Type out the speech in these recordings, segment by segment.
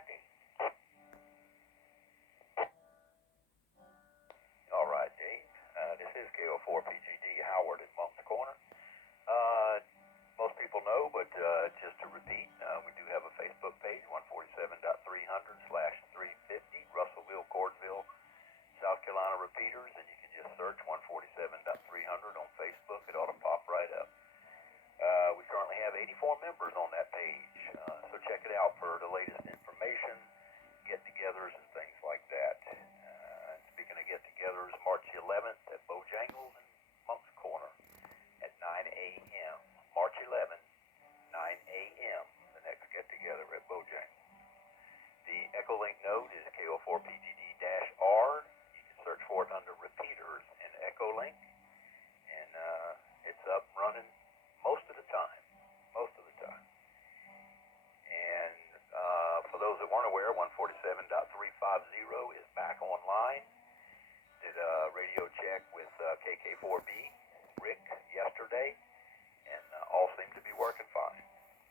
ID. All right, Dave. This is KO4PGD Howard at Moncks Corner. Most people know, but just to repeat, we do have a Facebook page, 147.300/350, Russellville, Gordonville, South Carolina Repeaters, and you can just search 147.300 on Facebook. It ought to pop right up. We currently have 84 members on that page, so check it out for the latest information, get-togethers, and things like that. Speaking of get-togethers, March 11th at Bojangles in Moncks Corner at 9 a.m. March 11th, 9 a.m., the next get-together at Bojangles. The Echolink node is KO4PGD-R. You can search for it under Repeaters in Echolink, and it's up and running most of the time. And for those that weren't aware, 147.350 is back online. Did a radio check with KK4B, Rick, yesterday, and all seems to be working fine.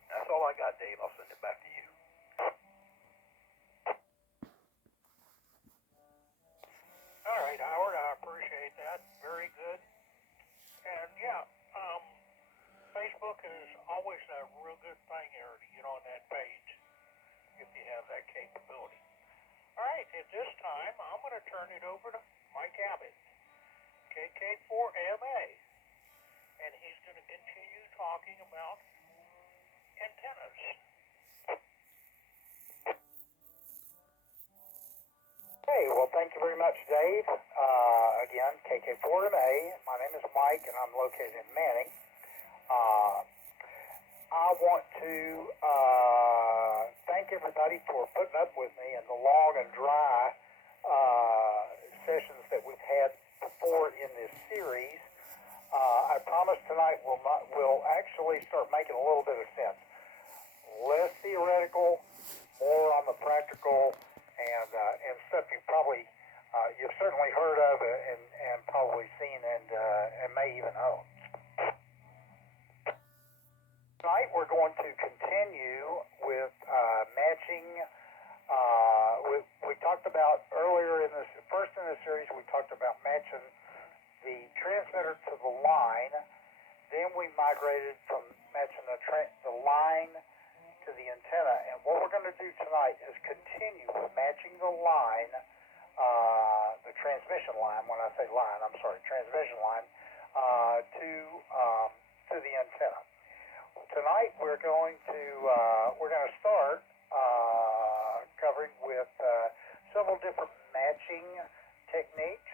That's all I got, Dave. I'll send it back to you. All right, Howard, I appreciate that. Very good. And yeah, Facebook is always a real good thing here to get on that page if you have that capability. All right, at this time, I'm going to turn it over to Mike Abbott, KK4MA, and he's going to continue talking about antennas. Hey, well, thank you very much, Dave. Again, KK4MA. My name is Mike, and I'm located in Manning. I want to thank everybody for putting up with me in the long and dry sessions that we've had before in this series. I promise tonight we'll actually start making a little bit of sense. Less theoretical, more on the practical, and stuff you've certainly heard of and probably seen and may even own. Tonight we're going to continue with matching. We talked about earlier in the series. We talked about matching the transmitter to the line. Then we migrated from matching the line to the antenna. And what we're going to do tonight is continue with matching the line, the transmission line. When I say line, I'm sorry, transmission line to the antenna. Tonight we're going to start covering with several different matching techniques.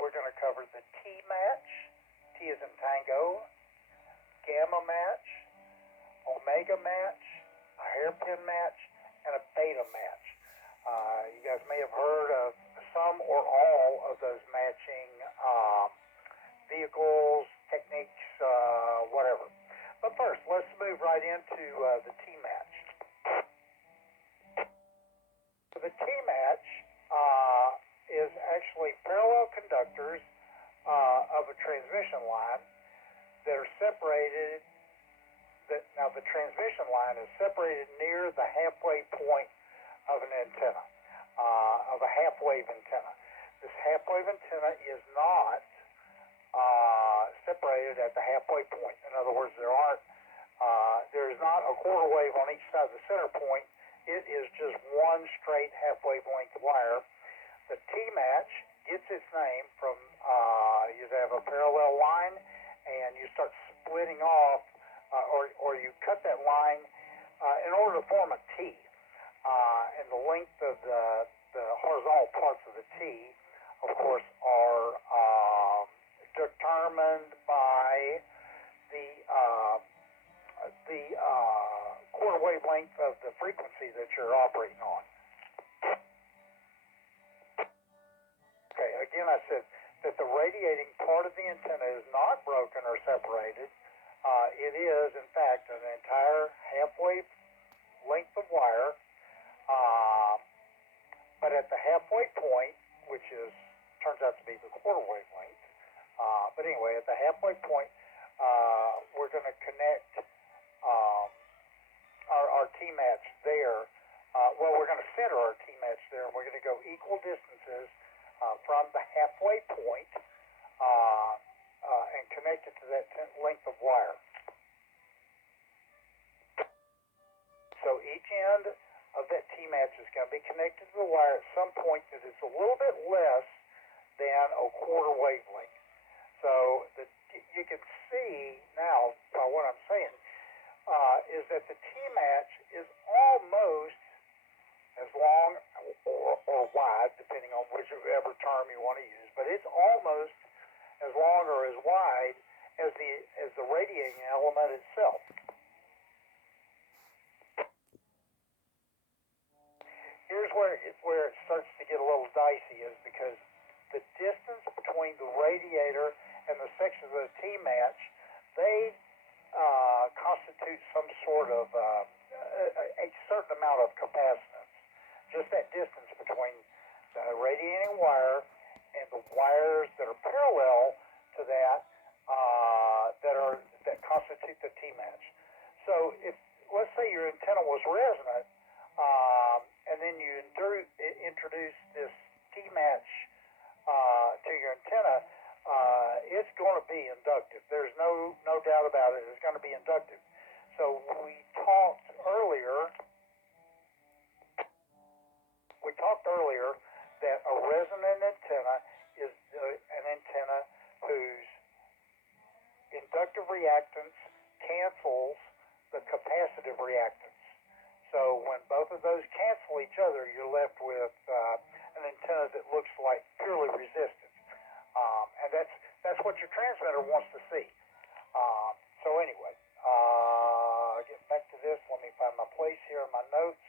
We're going to cover the T match, T as in Tango, Gamma match, Omega match, a hairpin match, and a beta match. You guys may have heard of some or all of those matching vehicles, techniques, whatever. But first, let's move right into the T match. The T match is actually parallel conductors of a transmission line that are separated. Now, the transmission line is separated near the halfway point of an antenna, of a half-wave antenna. This half-wave antenna is not separated at the halfway point. In other words, there is not a quarter wave on each side of the center point. It is just one straight half-wave length wire. The T-match gets its name from you have a parallel line, and you start splitting off, or you cut that line in order to form a T. And the length of the horizontal parts of the T, of course, are determined by the quarter wavelength of the frequency that you're operating on. Okay, again, I said that the radiating part of the antenna is not broken or separated. It is, in fact, an entire half-wave length of wire. But at the halfway point, which turns out to be the quarter wavelength, but anyway, at the halfway point, we're going to connect T-match there. We're going to center our T-match there, and we're going to go equal distances from the halfway point and connect it to that length of wire. So each end of that T-match is going to be connected to the wire at some point that is a little bit less than a quarter wavelength. So you can see now by what I'm saying is that the T-match is almost as long or wide, depending on whichever term you want to use, but it's almost as long or as wide as the radiating element itself. Here's where it starts to get a little dicey, is because the distance between the radiator and the sections of the T-match, they constitute some sort of a certain amount of capacitance. Just that distance between the radiating wire and the wires that are parallel to that that constitute the T-match. So if, let's say your antenna was resonant, and then you introduce this T-match to your antenna, it's going to be inductive. There's no doubt about it. It's going to be inductive. So we talked earlier that a resonant antenna is an antenna whose inductive reactance cancels the capacitive reactance. So when both of those cancel each other, you're left with an antenna that looks like purely resistive. And that's what your transmitter wants to see. So anyway, get back to this. Let me find my place here in my notes.